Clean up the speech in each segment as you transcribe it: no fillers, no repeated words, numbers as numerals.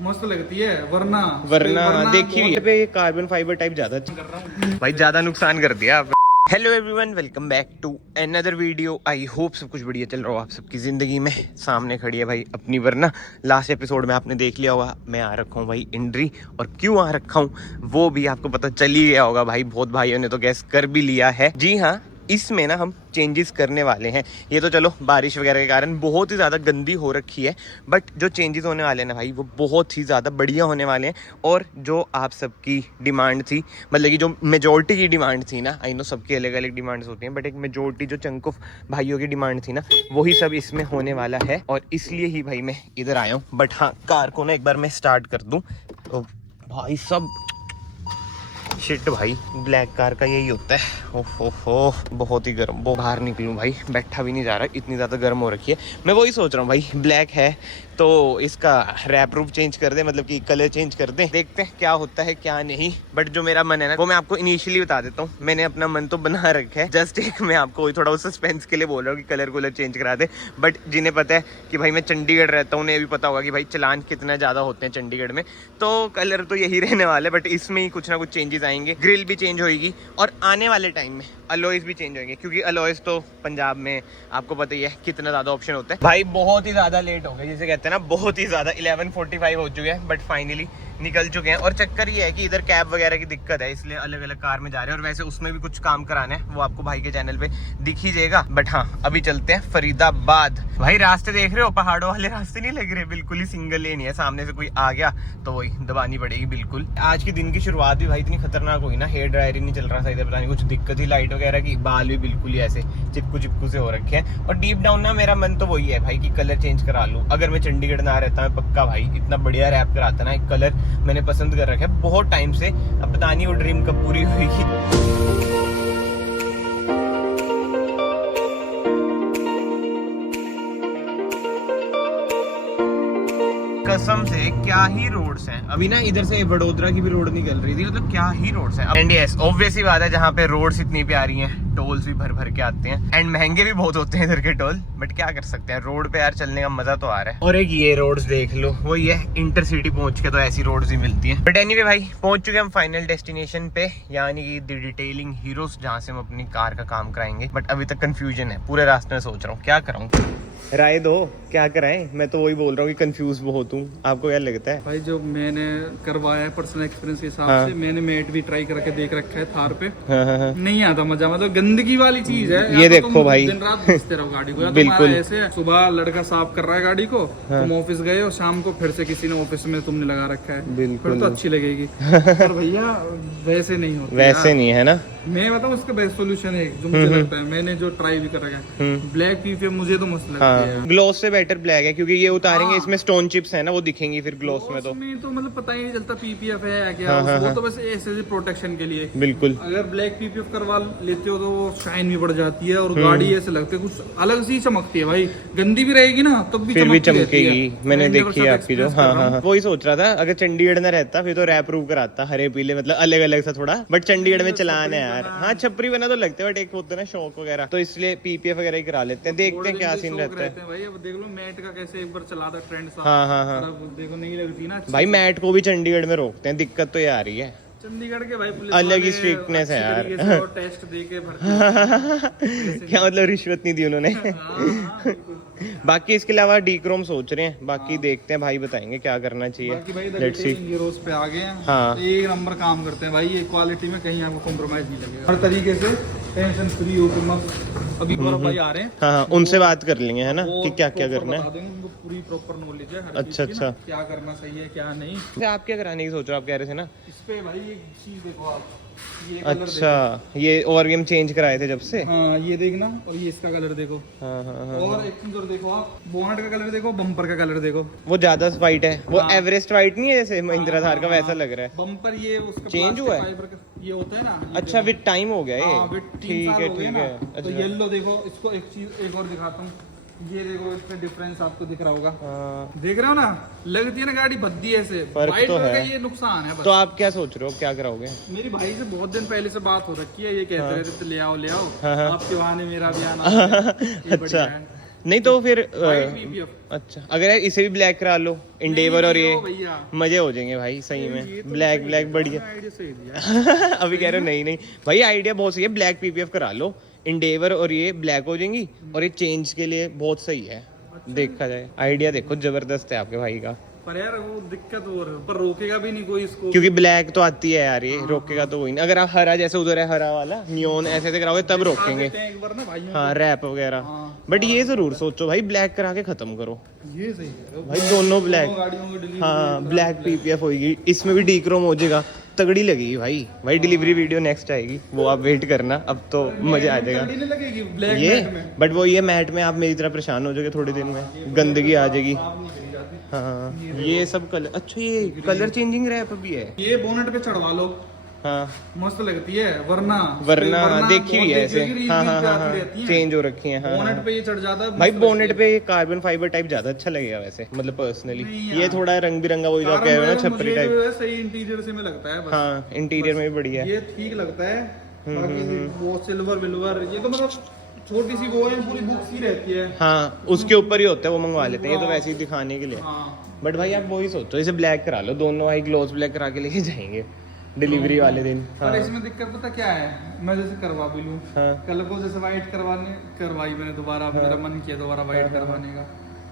मस्त लगती है, वरना देखी हुई है पे कार्बन फाइबर टाइप ज्यादा भाई, ज्यादा नुकसान कर दिया आप। Hello everyone, welcome back to another video. I hope सब कुछ बढ़िया चल रहा हो आप सबकी जिंदगी में। सामने खड़ी है भाई अपनी वरना। लास्ट एपिसोड में आपने देख लिया होगा मैं आ रखा हूँ भाई इंड्री, और क्यों आ रखा हूँ वो भी आपको पता चल ही गया होगा भाई। बहुत भाइयों ने तो गैस कर भी लिया है। जी हाँ, इसमें ना हम चेंजेस करने वाले हैं। ये तो चलो बारिश वगैरह के कारण बहुत ही ज़्यादा गंदी हो रखी है, बट जो चेंजेस होने वाले हैं ना भाई वो बहुत ही ज़्यादा बढ़िया होने वाले हैं। और जो आप सबकी डिमांड थी, मतलब कि जो मेजॉरिटी की डिमांड थी ना, आई नो सबकी अलग अलग डिमांड्स होती हैं, बट एक मेजॉरिटी जो चंक ऑफ भाइयों की डिमांड थी ना, वही सब इसमें होने वाला है। और इसलिए ही भाई मैं इधर आया हूँ। बट हाँ, कार को ना एक बार मैं स्टार्ट कर दूँ तो भाई सब शिट भाई, ब्लैक कार का यही होता है। ओहो बहुत ही गर्म, वो बाहर निकलूं भाई, बैठा भी नहीं जा रहा, इतनी ज़्यादा गर्म हो रखी है। मैं वही सोच रहा हूँ भाई, ब्लैक है तो इसका रैप रूप चेंज कर दे, मतलब कि कलर चेंज कर दे, देखते हैं क्या होता है क्या नहीं। बट जो मेरा मन है ना वो मैं आपको इनिशियली बता देता हूँ। मैंने अपना मन तो बना रखा है, जस्ट एक मैं आपको थोड़ा उस सस्पेंस के लिए बोल रहा हूँ कि कलर कूलर चेंज करा दे। बट जिन्हें पता है कि भाई मैं चंडीगढ़ रहता हूँ, उन्हें भी पता होगा कि भाई चलान कितना ज़्यादा होते हैं चंडीगढ़ में, तो कलर तो यही रहने वाले। बट इसमें ही कुछ ना कुछ चेंजेस आएंगे, ग्रिल भी चेंज होगी और आने वाले टाइम में अलॉयज भी चेंज होंगे, क्योंकि अलॉयज तो पंजाब में आपको पता ही है कितना ज़्यादा ऑप्शन होता है। भाई बहुत ही ज़्यादा लेट हो गए, जिसे कहते हैं ना, बहुत ही ज़्यादा 11:45 हो चुके हैं, बट फाइनली निकल चुके हैं। और चक्कर ये है कि इधर कैब वगैरह की दिक्कत है, इसलिए अलग अलग कार में जा रहे हैं। और वैसे उसमें भी कुछ काम कराना है, वो आपको भाई के चैनल पे दिख ही जाएगा। बट हाँ, अभी चलते हैं फरीदाबाद। भाई रास्ते देख रहे हो, पहाड़ों वाले रास्ते नहीं लग रहे, बिल्कुल ही सिंगल लेन है। सामने से कोई आ गया तो वही दबानी पड़ेगी बिल्कुल। आज के दिन की शुरुआत भी भाई इतनी खतरनाक हुई ना, हेयर ड्रायर ही नहीं चल रहा था इधर, पता नहीं कुछ दिक्कत ही लाइट वगैरह की। बाल भी बिल्कुल ही ऐसे चिपकू चिपकू से हो रखे हैं। और डीप डाउन ना मेरा मन तो वही है भाई कि कलर चेंज करा लूं। अगर मैं चंडीगढ़ ना रहता, मैं पक्का भाई इतना बढ़िया रैप कराता ना। एक कलर मैंने पसंद कर रखा है बहुत टाइम से, अब पता नहीं वो ड्रीम कब पूरी हुई। कसम से क्या ही रोड्स हैं। अभी ना इधर से वडोदरा की भी रोड निकल रही थी, मतलब क्या ही रोड्स हैं। एंड यस, ऑब्वियस ही बात है, जहाँ पे रोड्स इतनी प्यारी हैं, टोल्स भी भर भर के आते हैं, एंड महंगे भी बहुत होते हैं इधर के टोल। बट क्या कर सकते हैं, रोड पे यार चलने का मजा तो आ रहा है। और एक ये रोड्स देख लो, वो ये इंटरसिटी पहुंच के तो ऐसी रोड्स ही मिलती हैं। बट एनीवे भाई, पहुंच चुके हम फाइनल डेस्टिनेशन पे, यानी कि द डिटेलिंग हीरोज, जहाँ से हम अपनी कार का काम कराएंगे। बट अभी तक कंफ्यूजन है, पूरे रास्ते में सोच रहा हूँ क्या कराऊँ, राय दो क्या कराएं। मैं तो वही बोल रहा हूँ कि कंफ्यूज बहुत हूँ, आपको क्या लगता है? भाई जो मैंने करवाया है पर्सनल एक्सपीरियंस के हिसाब से, मैंने मेट भी ट्राई करके देख रखा है थार पे। नहीं आता मजा, मतलब गंदगी वाली चीज है। ये देखो भाई, दिन रात घिसते रहो गाड़ी को। बिल्कुल ऐसे सुबह लड़का साफ कर रहा है गाड़ी को, तुम ऑफिस गए और शाम को फिर से किसी ने ऑफिस में तुमने लगा रखा है, फिर तो अच्छी लगेगी। पर भैया वैसे नहीं होता, वैसे नहीं है ना। मैं बताऊँ इसका बेस्ट सोल्यूशन है जो मुझे लगता है, मैंने जो ट्राई भी कर रखा है, ब्लैक पीपीएम मुझे तो मस्त लगती है। ग्लॉस से बेटर ब्लैक है, क्योंकि ये उतारेंगे इसमें स्टोन चिप्स है ना, वो दिखेंगी फिर ग्लॉस में। तो मतलब पता ही नहीं चलता पीपीएफ है क्या, वो तो बस ऐसे प्रोटेक्शन के लिए। बिल्कुल, अगर ब्लैक पीपीएफ करवा लेते हो तो वो शाइन भी बढ़ जाती है, और गाड़ी ऐसे लगती है कुछ अलग सी चमकती है भाई। गंदी भी रहेगी ना तब भी फिर भी चमकेगी। मैंने देखी है आपकी जो। हाँ, वही सोच रहा था, अगर चंडीगढ़ में रहता फिर तो रैप रूप कराता, हरे पीले मतलब अलग अलग सा थोड़ा। बट चंडीगढ़ में चलान है यार। हाँ, छपरी बना तो लगता है, बट एक होता है ना शौक वगैरह, तो इसलिए पीपीएफ वगैरह ही करा लेते हैं। देखते हैं क्या सीन रहता है भाई। अब देख लो मैट का कैसे एक बार चला था ट्रेंड सा। हाँ, देखो नहीं लगती ना भाई, मैट को भी चंडीगढ़ में रोकते हैं, दिक्कत तो ये आ रही है। चंडीगढ़ के भाई पुलिस अलग ही स्ट्रिक्टनेस है यार। टेस्ट देके भर्ती क्या मतलब रिश्वत नहीं दी उन्होंने। बाकी इसके अलावा डी क्रोम सोच रहे हैं, बाकी देखते हैं भाई, बताएंगे क्या करना चाहिए। Let's see. हीरोज पे आ गए हैं। हाँ, एक नंबर काम करते हैं भाई, ये क्वालिटी में कहीं आपको कॉम्प्रोमाइज नहीं लगेगा, हर तरीके से टेंशन फ्री होकर मस्त। अभी गौरव भाई आ रहे हैं। हाँ, उनसे बात कर लेंगे है ना कि क्या क्या करना है। उनको पूरी प्रॉपर नॉलेज है। अच्छा, क्या करना सही है क्या नहीं। आप क्या कराने की सोच रहे हो, आप कह रहे थे ना इस पे भाई एक चीज देखो आप, ये अच्छा, ये और हम चेंज कराए थे जब से। हाँ, ये देखना, और ये इसका कलर देखो। हाँ, और एक चीज और देखो आप, बोनट का कलर देखो, बम्पर का कलर देखो। वो ज्यादा वाइट है, वो एवरेस्ट वाइट नहीं है जैसे महिंद्रा थार का, वैसा लग रहा है। बम्पर ये उसका चेंज हुआ है, ये होता है ना। अच्छा, विद टाइम हो गया ये। ठीक है। तो येलो देखो, इसको एक चीज एक और दिखाता हूँ, ये देखो इसमें डिफरेंस आपको दिख रहा होगा। देख रहे हो ना, लगती है ना गाड़ी भद्दी ऐसे, वाइट तो है। ये नुकसान है बस। तो आप क्या सोच रहे हो, क्या कराओगे? मेरी भाई से बहुत दिन पहले से बात हो रखी है, ये कहते रहते ले आओ ले आओ, आपके बहाने मेरा भी आना। अच्छा, नहीं तो फिर PPF। अच्छा अगर यार इसे भी ब्लैक करा लो इंडेवर और ये भैया मजे हो जाएंगे भाई सही में। ब्लैक बढ़िया आइडिया सही दिया। अभी कह रहे हो नहीं भाई आइडिया बहुत सही है। ब्लैक पीपीएफ करा लो इंडेवर और ये ब्लैक हो जाएंगी और ये चेंज के लिए बहुत सही है। देखा जाए आइडिया देखो जबरदस्त है आपके भाई का। पर यार वो दिक्कत और है, पर रोकेगा भी नहीं कोई इसको। क्योंकि ब्लैक तो आती है यार ये रोकेगा तो वही नहीं। अगर आप हरा जैसे उधर है हरा वाला नियॉन ऐसे ऐसे कराओगे तब रोकेंगे। एक बार ना भाइयों हाँ रैप वगैरह। बट ये जरूर सोचो भाई ब्लैक करा के खत्म करो ये सही है भाई दोनों ब्लैक। गाड़ियों की डिलीवरी। हाँ ब्लैक पीपीएफ होगी इसमें भी डी क्रोम हो जाएगा तगड़ी लगेगी भाई डिलीवरी वीडियो नेक्स्ट आएगी वो आप वेट करना। अब तो मजा आ जाएगा नहीं लगेगी ब्लैक ये मैट में। बट वो ये मैट में आप मेरी तरह परेशान हो जाओगे थोड़े दिन में गंदगी आ जाएगी। आप नहीं करी जाती। हाँ ये सब कलर अच्छा ये कलर चेंजिंग रैप भी है। ये बोनेट पे चढ़वा लो हाँ मस्त लगती है। वरना देखी हुई है ऐसे। हाँ हाँ हाँ हाँ चेंज हो रखी है। हाँ बोनेट पे ये चढ़ जाता है भाई बोनेट पे कार्बन फाइबर टाइप ज्यादा अच्छा लगेगा वैसे मतलब पर्सनली। ये थोड़ा रंग बिरंगा वही जो कह रहे हो ना छपरी टाइप। मुझे सही इंटीरियर से में लगता है बस। हाँ इंटीरियर में भी बढ़िया है। ये ठीक लगता है। बाकी वो सिल्वर विल्वर ये तो मतलब छोटी सी वो है पूरी बुक सी रहती है। हाँ उसके ऊपर ही होता है वो मंगवा लेते हैं ये तो वैसे ही दिखाने के लिए। हाँ बट भाई आप वही सोचो इसे ब्लैक करा लो दोनों भाई ग्लोव्स ब्लैक करा के लेके जाएंगे डिलीवरी वाले दिन। हाँ पर इसमें दिक्कत पता क्या है मैं जैसे करवा भी लूँ हाँ कल को जैसे वाइट करवाई मैंने दोबारा मेरा मन किया दोबारा वाइट करवाने का।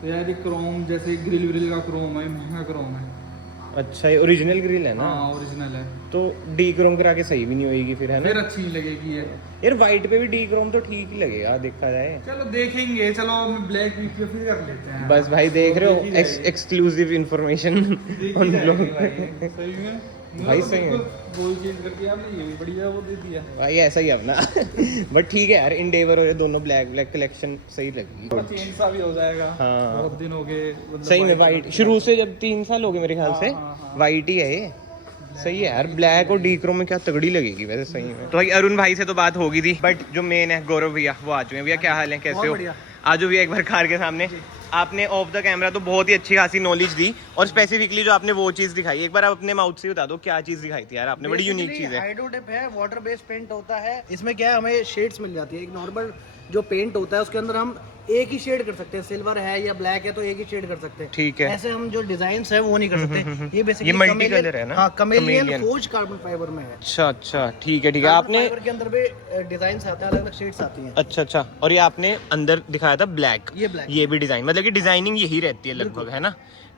तो यार ये क्रोम जैसे ग्रिल व्रिल का क्रोम है महंगा क्रोम है। अच्छा ये ओरिजिनल ग्रिल है ना। हाँ ओरिजिनल है तो डी क्रोम करा के सही भी नहीं होगी फिर है ना। फिर अच्छी नहीं लगेगी ये। यार वाइट पे भी डी क्रोम तो ठीक ही लगेगा देखा जाए। चलो देखेंगे चलो ब्लैक भी फिर कर लेते हैं। बस भाई देख रहे हो एक्सक्लूसिव इंफॉर्मेशन उन लोग सही में भाई सही है। वही चेंज करके आपने ये भी बढ़िया वो दे दिया भाई ऐसा ही अपना बट ठीक है यार इंडेवर और ये दोनों ब्लैक कलेक्शन सही लगी। चेंज सा भी हो जाएगा। हाँ बहुत दिन हो गए मतलब सही में वाइट शुरू से जब 3 साल हो गए मेरे ख्याल से वाइट ही है ये। सही है यार ब्लैक और डी क्रोम में क्या तगड़ी लगेगी वैसे सही में। तो भाई अरुण भाई से तो बात होगी थी बट जो मेन है गौरव भैया वो आ चुके हैं। भैया क्या हाल है कैसे हो? आजो भैया एक बार कार के सामने। आपने ऑफ द कैमरा तो बहुत ही अच्छी खासी नॉलेज दी और स्पेसिफिकली जो आपने वो चीज दिखाई एक बार आप अपने माउथ से बता दो क्या चीज दिखाई थी यार आपने। बड़ी यूनिक चीज है। हाइड्रोडिप है वाटर बेस्ड पेंट होता है। इसमें क्या है हमें शेड्स मिल जाती है। एक नॉर्मल जो पेंट होता है उसके अंदर हम एक ही शेड कर सकते हैं। सिल्वर है या ब्लैक है तो एक ही शेड कर सकते हैं। ठीक है ऐसे हम जो डिजाइन है वो नहीं कर सकते। ये बेसिकली ये मल्टी कलर है ना। हाँ कमेलियन फोर्ज कार्बन फाइबर में है। अच्छा ठीक है आपने फाइबर के अंदर भी डिजाइन आते हैं अलग अलग शेड्स आती हैं। अच्छा और ये आपने अंदर दिखाया था ब्लैक। ये ब्लैक ये भी डिजाइन मतलब कि डिजाइनिंग यही रहती है लगभग है ना।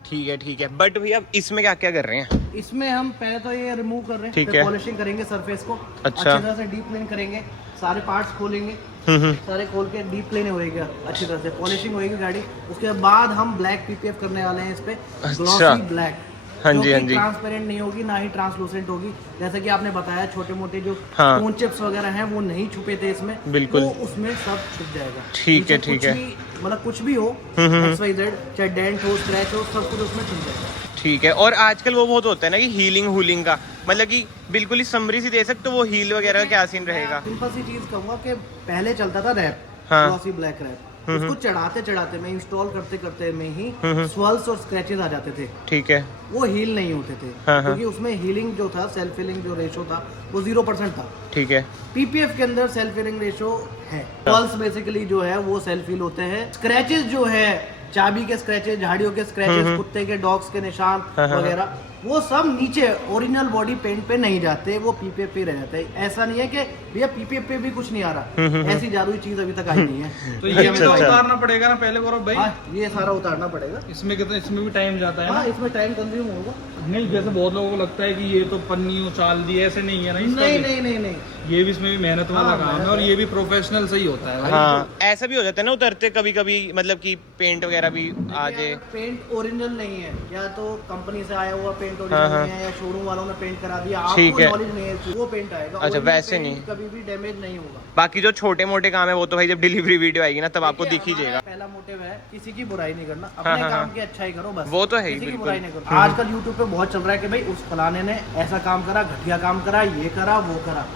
ठीक है बट भैया इसमें क्या क्या कर रहे हैं? इसमें हम पहले तो ये रिमूव कर रहे हैं ठीक फिर है। पॉलिशिंग करेंगे सरफेस को अच्छा। अच्छी तरह से डीप क्लीन करेंगे। सारे पार्ट्स खोलेंगे सारे खोल के डीप क्लीन होएगा अच्छी तरह से पॉलिशिंग होएगी गाड़ी। उसके बाद हम ब्लैक पीपीएफ करने वाले हैं इस पे ग्लॉसी ब्लैक। हाँ जी ट्रांसपेरेंट नहीं होगी ना ही ट्रांसलूसेंट होगी। जैसे कि आपने बताया छोटे मोटे जो हाँ। स्टोन चिप्स वगैरह हैं वो नहीं छुपे थे इसमें बिल्कुल। तो उसमें सब छुप जाएगा। ठीक है मतलब कुछ भी हो XYZ चाहे डेंट हो स्क्रैच हो सब कुछ उसमें छुप जाएगा। ठीक है। और आजकल वो बहुत होता है ना कि हीलिंग का मतलब कि बिल्कुल ही समरी सी दे सकते हो वो हील वगैरह का क्या सीन रहेगा? सिंपल सी चीज कहूंगा कि पहले चलता था रैप हाँ। ग्लॉसी ब्लैक रैप उसको चढ़ाते में इंस्टॉल करते में ही स्वेल्स और स्क्रैचेस आ जाते थे। ठीक है वो हील नहीं होते थे क्योंकि उसमें हीलिंग जो था सेल्फ हीलिंग जो रेशो था वो 0% था। ठीक है पीपीएफ के अंदर सेल्फ हीलिंग रेशो है। स्वेल्स बेसिकली जो है वो सेल्फ हील होते हैं। स्क्रैचेस जो है चाबी के स्क्रैचेस झाड़ियों के स्क्रैचेस कुत्ते के डॉग्स के निशान वगैरह वो सब नीचे ओरिजिनल बॉडी पेंट पे नहीं जाते वो पीपीएफ पे रह जाते हैं। ऐसा नहीं है कि भैया पीपीएफ पे भी कुछ नहीं आ रहा। ऐसी जादुई चीज अभी तक आई नहीं है। तो ये हमें तो उतारना पड़ेगा ना पहले गौरव भाई। ये सारा उतारना पड़ेगा। इसमें कितना इसमें भी टाइम जाता है ना। इसमें टाइम कंज्यूम होगा। नहीं जैसे बहुत लोगों को लगता है कि ये तो पन्नी उछाल दी ऐसे नहीं है ना इसका भी। नहीं ये भी इसमें भी मेहनत वाला काम है और ये भी प्रोफेशनल से ही होता है भाई। हाँ ऐसा भी हो जाता है ना उतरते कभी मतलब कि पेंट वगैरह भी आ जाए। पेंट ओरिजिनल नहीं है या तो कंपनी से आया हुआ पेंट ओरिजिनल नहीं है या शोरूम वालों ने पेंट करा दिया आपको नॉलेज नहीं है वो पेंट आएगा। अच्छा वैसे नहीं कभी भी डैमेज नहीं होगा। बाकी जो छोटे मोटे काम है वो तो भाई जब डिलीवरी वीडियो आएगी ना तब आपको दिख ही जाएगा। पहला मोटिव है किसी की बुराई नहीं करना अपने काम की अच्छाई करो बस। वो तो है ही किसी की बुराई नहीं करो। आजकल यूट्यूब पे बहुत चल रहा है कि भाई उस फलाने ने ऐसा काम करा घटिया काम करा ये करा वो करा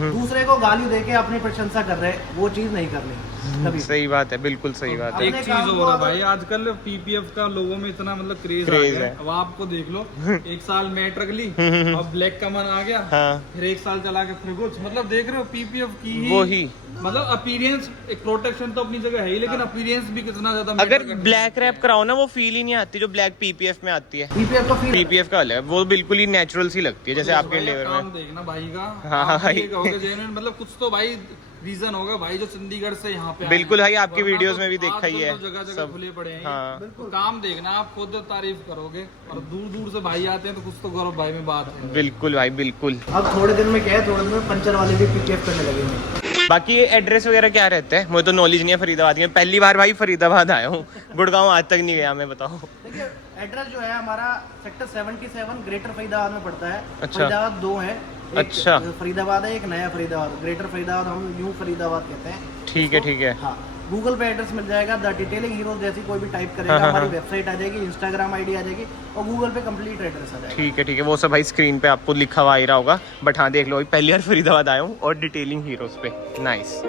दूसरे को गाली देके अपनी प्रशंसा कर रहे वो चीज नहीं करनी कभी। सही बात है बिल्कुल सही बात है। एक चीज और है भाई आजकल पीपीएफ का लोगों में इतना मतलब क्रेज आ क्रेज गया है। अब आप को देख लो, एक साल मैट रख ली, अब ब्लैक का मन आ गया, हाँ फिर एक साल चला के फिर कुछ, मतलब देख रहे हो पीपीएफ की वो ही मतलब अपीयरेंस, एक प्रोटेक्शन तो अपनी जगह है ही, लेकिन अपीयरेंस भी कितना ज्यादा अगर matter करती ब्लैक रैप कराओ ना वो फील ही नहीं आती जो ब्लैक पीपीएफ में आती है। पीपीएफ का फील पीपीएफ का अलग है, वो बिल्कुल ही नेचुरल सी लगती है जैसे है। आपके भैया लेवर काम में। देखना भाई का, हाँ, आप भाई। ये कहोगे genuine, मतलब कुछ तो भाई रीजन होगा भाई जो चंडीगढ़ से यहाँ पे आए बिल्कुल हैं। भाई, आपकी वरना वीडियोस तो में भी देखा ही आजकल है तो जगह जगह सब। खुले पड़े हैं। हाँ। तो काम देखना, आप खुद तारीफ करोगे, और दूर दूर से भाई आते हैं तो कुछ तो गौरव भाई में बात है। बिल्कुल भाई बिल्कुल। अब थोड़े दिन में क्या है, थोड़े दिन में पंचर वाले भी पीपीएफ करने लगेंगे। बाकी ये एड्रेस वगैरह क्या रहता है मुझे तो नॉलेज नहीं है फरीदाबाद की, मैं पहली बार भाई फरीदाबाद आया हूँ, गुड़गांव आज तक नहीं गया मैं, बताओ। देखिए एड्रेस जो है हमारा सेक्टर 77 ग्रेटर फरीदाबाद में पड़ता है। अच्छा। फरीदाबाद 2 है, एक अच्छा। फरीदाबाद है, एक नया फरीदाबाद, ग्रेटर फरीदाबाद हम न्यू फरीदाबाद कहते हैं। ठीक है ठीक है। हाँ, गूगल पे एड्रेस मिल जाएगा, द डिटेलिंग हीरोज जैसी कोई भी टाइप करेगा हाँ, हाँ, हमारी हाँ। वेबसाइट आ जाएगी, इंस्टाग्राम आईडी आ जाएगी और गूगल पे कंप्लीट एड्रेस आ जाएगा। ठीक है, वो सब भाई स्क्रीन पे आपको लिखा हुआ आ ही रहा होगा, बट हाँ देख लो भाई पहली बार फरीदाबाद आया हूँ और डिटेलिंग हीरोज पे, नाइस।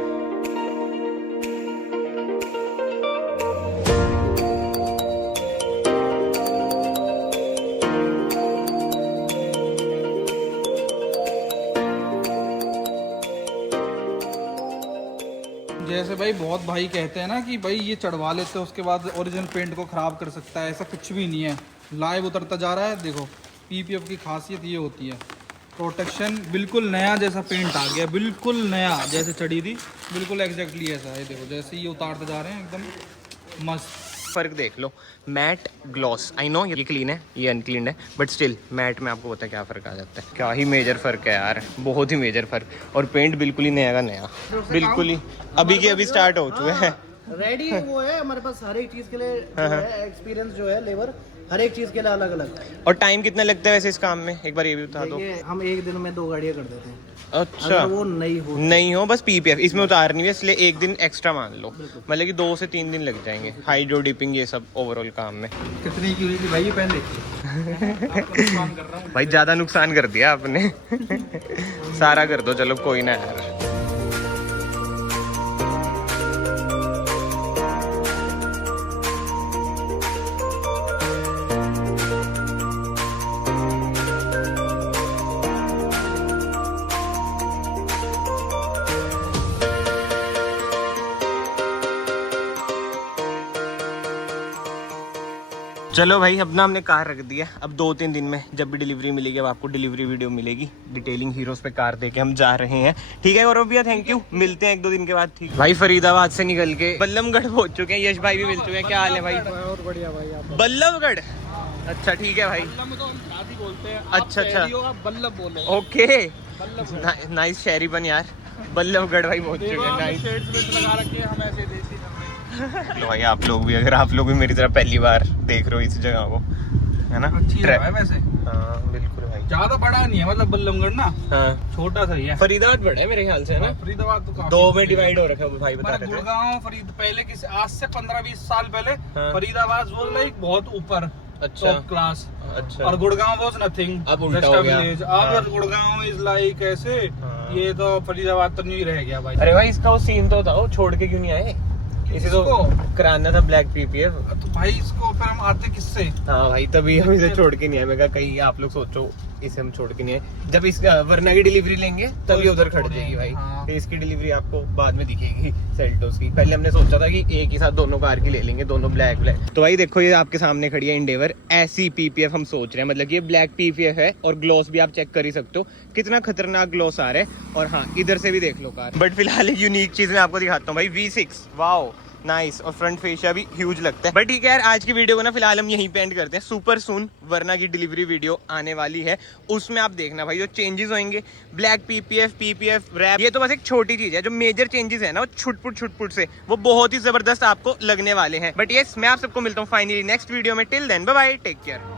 जैसे भाई बहुत भाई कहते हैं ना कि भाई ये चढ़वा लेते हैं उसके बाद ओरिजिनल पेंट को खराब कर सकता है, ऐसा कुछ भी नहीं है, लाइव उतरता जा रहा है। देखो पीपीएफ की खासियत ये होती है, प्रोटेक्शन बिल्कुल नया जैसा पेंट आ गया, बिल्कुल नया जैसे चढ़ी थी, बिल्कुल एग्जैक्टली ऐसा है। देखो जैसे ये उतारते जा रहे हैं एकदम मस्त। फर्क देख लो, मैट ग्लॉस, आई नो ये क्लीन है ये अनक्लीन है, बट स्टिल मैट में आपको पता है क्या फ़र्क आ जाता है, क्या ही मेजर फ़र्क है यार, बहुत ही मेजर फ़र्क। और पेंट बिल्कुल ही नया का नया, बिल्कुल ही अभी के अभी स्टार्ट हो चुके हैं। रेडी वो है हमारे पास हर एक चीज के लिए जो है एक्सपीरियंस जो है लेबर हर एक चीज के लिए अलग अलग है। और टाइम कितना लगता है वैसे इस काम में, एक बार ये भी बता दो। देखिए हम एक दिन में 2 गाड़ियां कर देते हैं, अच्छा, अगर वो नहीं हो नहीं हो बस पीपीएफ इसमें उतारनी है, इसलिए एक दिन एक्स्ट्रा मान लो, मतलब कि 2 से 3 दिन लग जाएंगे, हाइड्रो डिपिंग ये सब ओवरऑल काम में। कितनी की हुई थी भाई ये पहले? आपको नुकसान कर रहा हूँ भाई ज़्यादा नुकसान कर दिया आपने सारा कर दो चलो कोई ना यार। चलो भाई अपना हमने कार रख दिया, अब 2-3 दिन में जब भी डिलीवरी मिलेगी अब आपको डिलीवरी वीडियो मिलेगी, डिटेलिंग हीरोज पे कार देके हम जा रहे हैं। ठीक है गौरव भैया, थैंक यू, मिलते हैं 1-2 दिन के बाद। ठीक भाई, फरीदाबाद से निकल के बल्लभगढ़ पहुंच चुके हैं, यश भाई भी मिल चुके हैं, क्या हाल है भाई? बहुत बढ़िया भाई आप। बल्लभगढ़, अच्छा ठीक है भाई, बल्लभ में तो हम शादी बोलते हैं, अच्छा, अच्छा। बल्लभ बोलो। ओके नाइस शहरीपन यार, बल्लभगढ़ भाई पहुंच चुके हैं, नाइस। शेड्स वेड्स लगा रखे हैं, हम ऐसे देसी बंदे। लो भाई आप लोग भी, अगर आप लोग भी मेरी तरह पहली बार देख रहे हो इस जगह को, है ना? अच्छी जगह है वैसे, हाँ बिल्कुल भाई, ज्यादा बड़ा नहीं है, मतलब बल्लभगढ़ ना हाँ छोटा सा ही है। फरीदाबाद बड़ा है मेरे ख्याल से, है ना? फरीदाबाद तो काफी 2 में डिवाइड हो रखा है भाई बता रहे थे। गुड़गांव फरीद पहले किसी आज से 15-20 साल पहले हाँ। फरीदाबाद वो लाइक बहुत ऊपर, अच्छा। टॉप क्लास, अच्छा। और गुड़गांव वाज नथिंग, अब उल्टा हो गया। हाँ। अब गुड़गांव इज लाइक ऐसे, हाँ। ये तो फरीदाबाद तो नहीं रह गया भाई। अरे भाई इसका वो सीन तो था, वो छोड़ के क्यों नहीं आए? इसे तो इसको? कराना था ब्लैक पीपीएफ। तो भाई इसको फिर हम आते किससे? हाँ भाई तभी हम इसे छोड़ के नहीं आए, मैं कहा कहीं आप लोग सोचो इसे हम छोड़ के नहीं आए, जब इसका वरना की डिलीवरी लेंगे तभी उधर खड़ जाएगी भाई। हाँ। फिर इसकी डिलीवरी आपको बाद में दिखेगी सेल्टोस की, पहले हमने सोचा था कि एक ही साथ दोनों कार की ले लेंगे, दोनों ब्लैक। तो भाई देखो ये आपके सामने खड़ी है इंडेवर, ऐसी पीपीएफ हम सोच रहे हैं, मतलब कि ये ब्लैक पीपीएफ है और ग्लॉस भी आप चेक कर ही सकते हो कितना खतरनाक ग्लॉस आ रहा है। और हाँ इधर से भी देख लो कार, बट फिलहाल एक यूनिक चीज मैं आपको दिखाता हूँ भाई, V6 वाओ नाइस, और फ्रंट फेशिया भी ह्यूज लगता है। बट ठीक है यार, आज की वीडियो को ना फिलहाल हम यहीं पे एंड करते हैं, सुपर सून वरना की डिलीवरी वीडियो आने वाली है, उसमें आप देखना भाई जो चेंजेस होंगे, ब्लैक पीपीएफ रैप, ये तो बस एक छोटी चीज है, जो मेजर चेंजेस है ना वो छुटपुट से वो बहुत ही जबरदस्त आपको लगने वाले हैं। बट यस मैं आप सबको मिलता हूँ फाइनली नेक्स्ट वीडियो में, till then bye bye, take care.